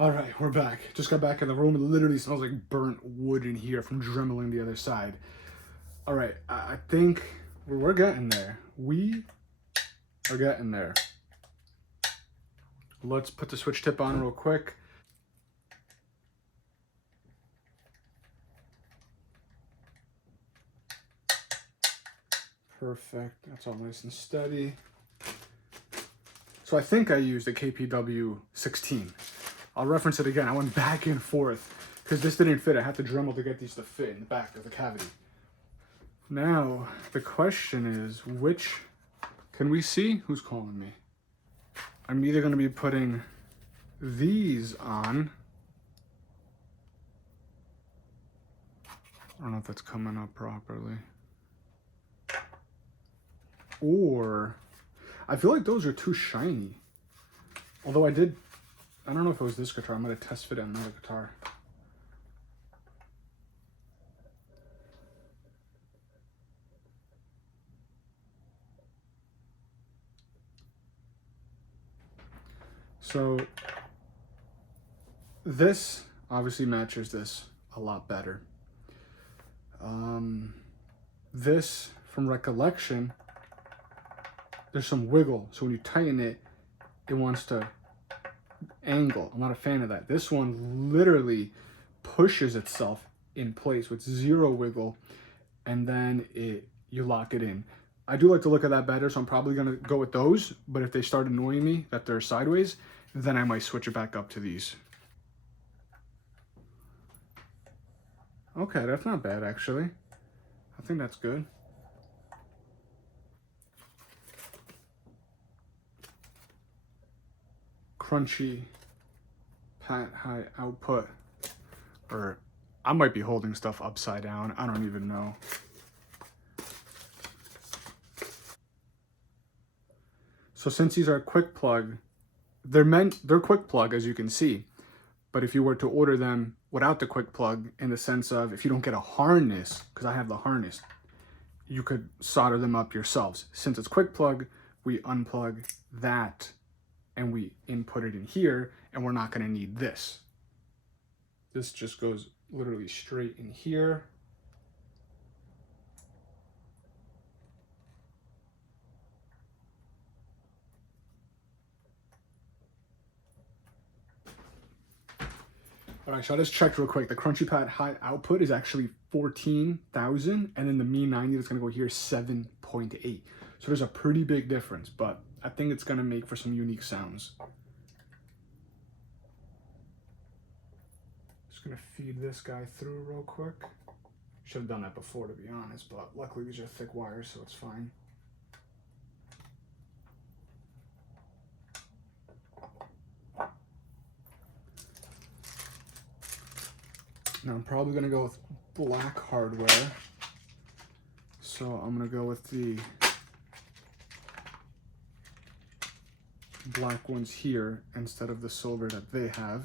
All right, we're back. Just got back in the room. It literally smells like burnt wood in here from dremeling the other side. All right, I think we're getting there. We are getting there. Let's put the switch tip on real quick. Perfect. That's all nice and steady. So I think I used a KPW 16. I'll reference it again. I went back and forth because this didn't fit. I had to Dremel to get these to fit in the back of the cavity. Now, the question is, which, can we see who's calling me? I'm either going to be putting these on. I don't know if that's coming up properly. Or, I feel like those are too shiny. Although I don't know if it was this guitar. I might have test fit another guitar. So this obviously matches this a lot better. This, from recollection, there's some wiggle. So when you tighten it, it wants to angle. I'm not a fan of that. This one literally pushes itself in place with zero wiggle, and then you lock it in. I do like to look at that better, so I'm probably gonna go with those, but if they start annoying me that they're sideways, then I might switch it back up to these. Okay, that's not bad actually. I think that's good. Crunchy pat high output, or I might be holding stuff upside down. I don't even know. So since these are quick plug, they're quick plug as you can see. But if you were to order them without the quick plug, in the sense of if you don't get a harness, because I have the harness, you could solder them up yourselves. Since it's quick plug, we unplug that and we input it in here, and we're not going to need this. This just goes literally straight in here. All right, so I just checked real quick. The Crunchy Pad high output is actually 14,000, and then the Me 90 that's gonna go here is 7.8. So there's a pretty big difference, but I think it's gonna make for some unique sounds. Just gonna feed this guy through real quick. Should have done that before, to be honest, but luckily these are thick wires, so it's fine. Now I'm probably gonna go with black hardware. So I'm gonna go with the black ones here instead of the silver that they have.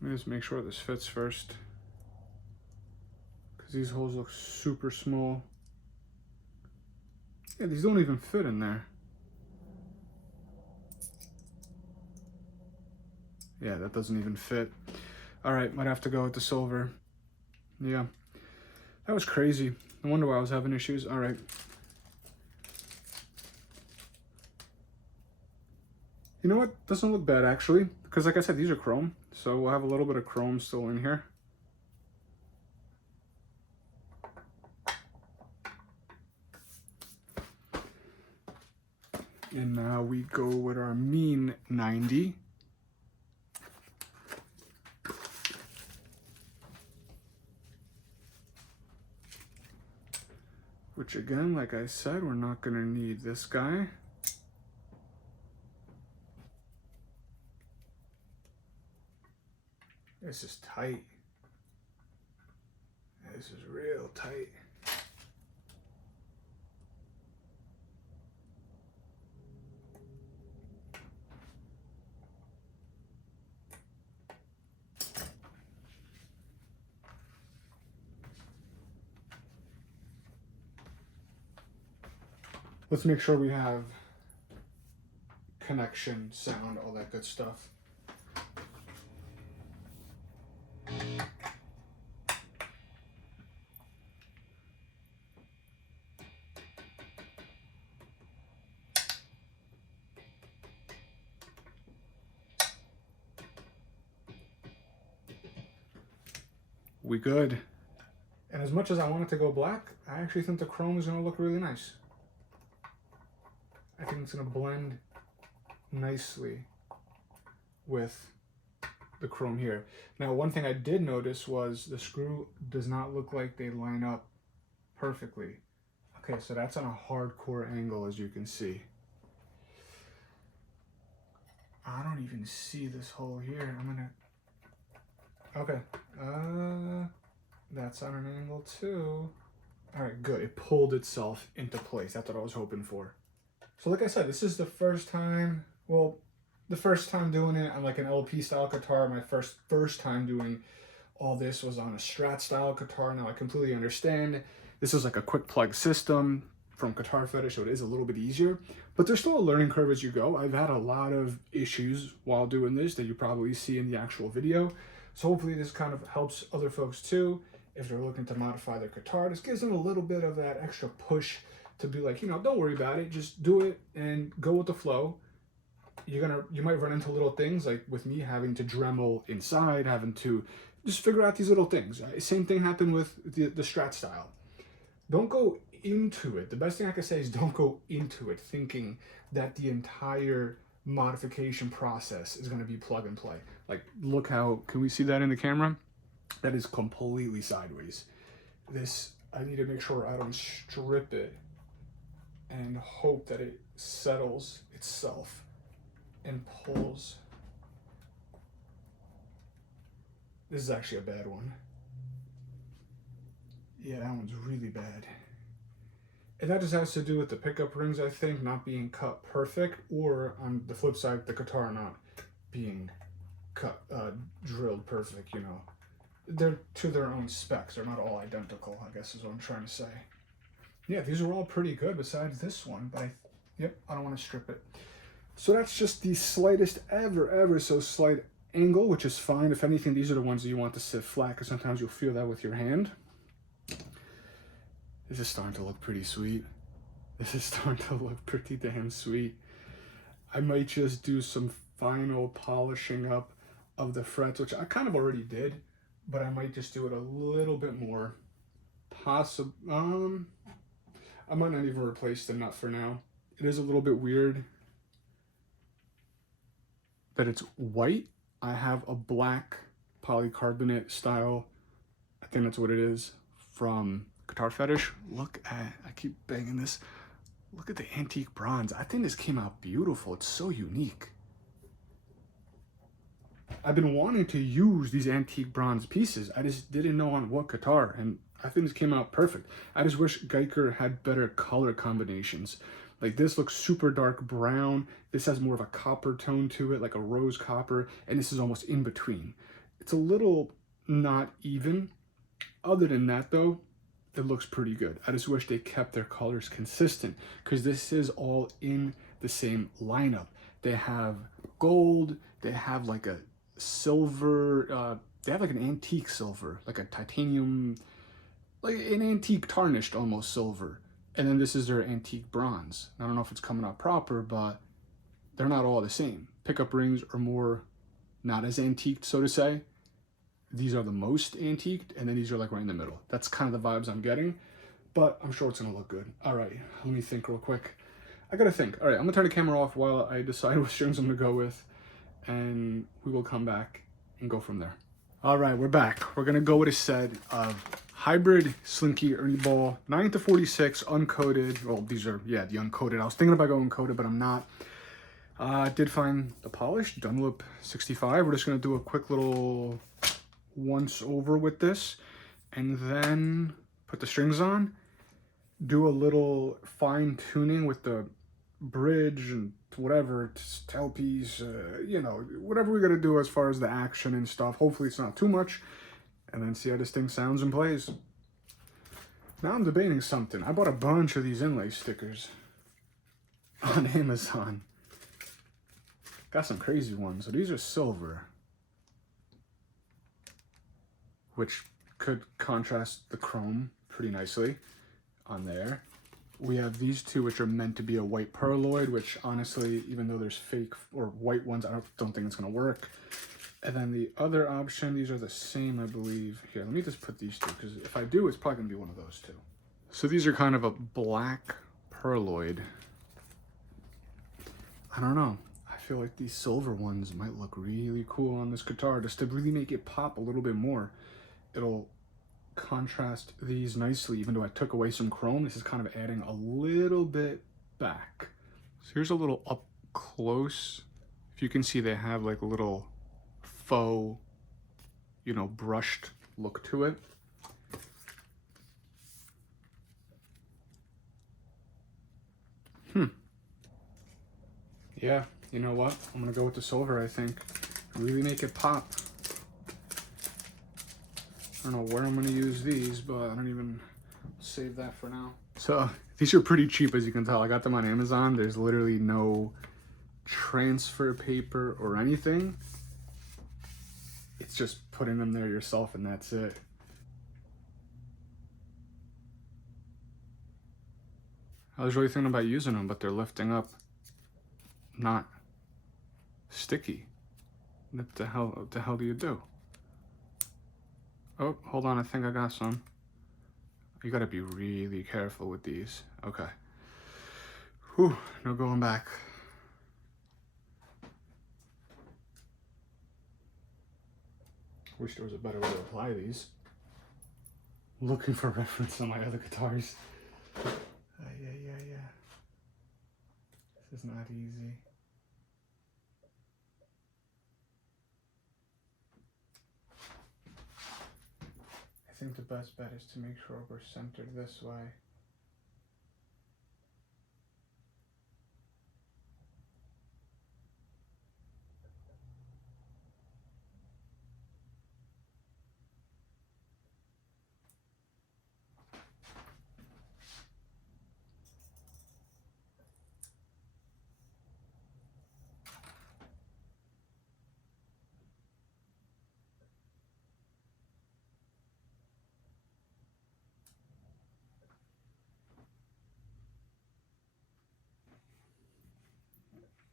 Let me just make sure this fits first, because these holes look super small. Yeah, these don't even fit in there. Yeah, that doesn't even fit. All right, might have to go with the silver. Yeah, that was crazy. No wonder why I was having issues. All right. You know what? Doesn't look bad actually, because like I said, these are chrome. So we'll have a little bit of chrome still in here. And now we go with our mean 90. Which again, like I said, we're not gonna need this guy. This is tight. This is real tight. Let's make sure we have connection, sound, all that good stuff. We good. And as much as I want it to go black, I actually think the chrome is going to look really nice. I think it's going to blend nicely with the chrome here. Now, one thing I did notice was the screw does not look like they line up perfectly. Okay, so that's on a hardcore angle, as you can see. I don't even see this hole here. I'm gonna... Okay, that's on an angle too. All right, good. It pulled itself into place. That's what I was hoping for. So like I said, this is the first time, well, the first time doing it on like an LP style guitar. My first time doing all this was on a Strat style guitar. Now I completely understand. This is like a quick plug system from Guitar Fetish, so it is a little bit easier, but there's still a learning curve as you go. I've had a lot of issues while doing this that you probably see in the actual video. So hopefully this kind of helps other folks too. If they're looking to modify their guitar, this gives them a little bit of that extra push to be like, you know, don't worry about it, just do it and go with the flow. You might run into little things like with me having to Dremel inside, having to just figure out these little things. Same thing happened with the Strat style. Don't go into it. The best thing I can say is don't go into it thinking that the entire modification process is going to be plug and play. Like, look how, can we see that in the camera? That is completely sideways. This, I need to make sure I don't strip it and hope that it settles itself and pulls. This is actually a bad one. Yeah, that one's really bad. And that just has to do with the pickup rings, I think, not being cut perfect, or on the flip side, the guitar not being cut, drilled perfect, you know. They're to their own specs. They're not all identical, I guess is what I'm trying to say. Yeah, these are all pretty good besides this one, but yep, I don't want to strip it. So that's just the slightest ever so slight angle, which is fine. If anything, these are the ones that you want to sit flat, because sometimes you'll feel that with your hand. This is starting to look pretty sweet. This is starting to look pretty damn sweet. I might just do some final polishing up of the frets, which I kind of already did, but I might just do it a little bit more. I might not even replace the nut for now. It is a little bit weird that it's white. I have a black polycarbonate style, I think that's what it is, from Guitar Fetish. Look at, I keep banging this. Look at the antique bronze. I think this came out beautiful. It's so unique. I've been wanting to use these antique bronze pieces. I just didn't know on what guitar, and I think this came out perfect. I just wish Geiger had better color combinations. Like, this looks super dark brown. This has more of a copper tone to it, like a rose copper, and this is almost in between. It's a little not even. Other than that though, it looks pretty good. I just wish they kept their colors consistent, because this is all in the same lineup. They have gold, they have like a silver, they have like an antique silver, like a titanium, like an antique tarnished almost silver. And then this is their antique bronze. I don't know if it's coming out proper, but they're not all the same. Pickup rings are more not as antiqued, so to say. These are the most antiqued, and then these are like right in the middle. That's kind of the vibes I'm getting, but I'm sure it's gonna look good. All right, let me think real quick. I gotta think. All right, I'm gonna turn the camera off while I decide what strings I'm gonna go with, and we will come back and go from there. All right, we're back. We're gonna go with a set of hybrid Slinky Ernie Ball 9-46 uncoated. Well, these are, yeah, the uncoated. I was thinking about going coated, but I'm not. I did find the polished Dunlop 65. We're just gonna do a quick little once over with this, and then put the strings on, do a little fine tuning with the bridge and whatever, tailpiece, you know, whatever we got to do as far as the action and stuff. Hopefully it's not too much, and then see how this thing sounds and plays. Now I'm debating something. I bought a bunch of these Inlay stickers. on Amazon. Got some crazy ones. So these are silver, which could contrast the chrome pretty nicely on there. We have these two, which are meant to be a white perloid, which honestly, even though there's fake or white ones, I don't think it's gonna work. And then the other option, these are the same, I believe. Here, let me just put these two, because if I do, it's probably gonna be one of those two. So these are kind of a black perloid. I don't know. I feel like these silver ones might look really cool on this guitar, just to really make it pop a little bit more. It'll contrast these nicely. Even though I took away some chrome, this is kind of adding a little bit back. So here's a little up close. If you can see, they have like a little faux, you know, brushed look to it. Yeah, you know what? I'm gonna go with the silver, I think. Really make it pop. I don't know where I'm gonna use these, but I don't even save that for now. So these are pretty cheap, as you can tell. I got them on Amazon. There's literally no transfer paper or anything. It's just putting them there yourself and that's it. I was really thinking about using them, but they're lifting up, not sticky. What the hell do you do? Oh, hold on, I think I got some. You gotta be really careful with these. Okay. Whew, no going back. Wish there was a better way to apply these. Looking for reference on my other guitars. Yeah. This is not easy. I think the best bet is to make sure we're centered this way.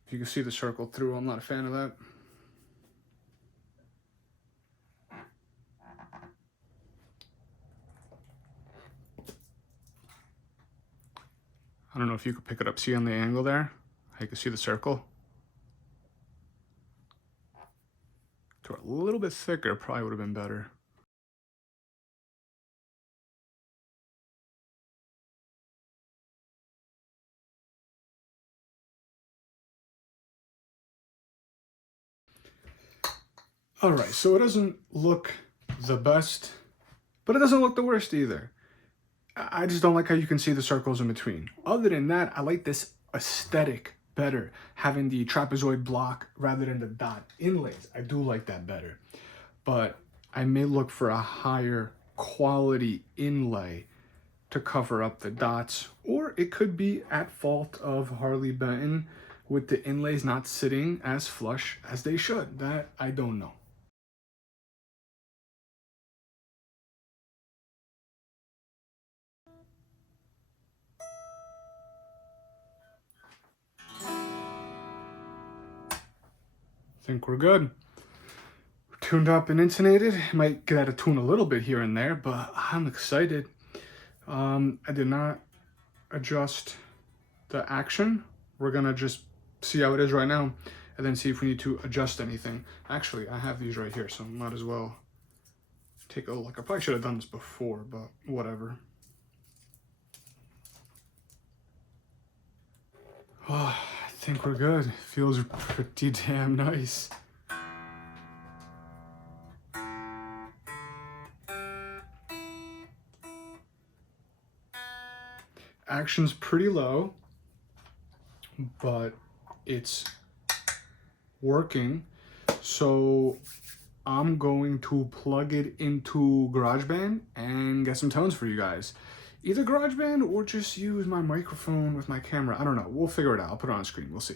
If you can see the circle through, I'm not a fan of that. I don't know if you could pick it up. See on the angle there? I can see the circle. To a little bit thicker, probably would have been better. All right, so it doesn't look the best, but it doesn't look the worst either. I just don't like how you can see the circles in between. Other than that, I like this aesthetic better, having the trapezoid block rather than the dot inlays. I do like that better, but I may look for a higher quality inlay to cover up the dots, or it could be at fault of Harley Benton with the inlays not sitting as flush as they should. That I don't know. I think we're good. We're tuned up and intonated. Might get out of tune a little bit here and there, but I'm excited. I did not adjust the action. We're gonna just see how it is right now and then see if we need to adjust anything. Actually, I have these right here, so might as well take a look. I probably should have done this before, but whatever. Oh, I think we're good. Feels pretty damn nice. Action's pretty low, but it's working. So I'm going to plug it into GarageBand and get some tones for you guys. either GarageBand or just use my microphone with my camera. I don't know. We'll figure it out. I'll put it on screen. We'll see.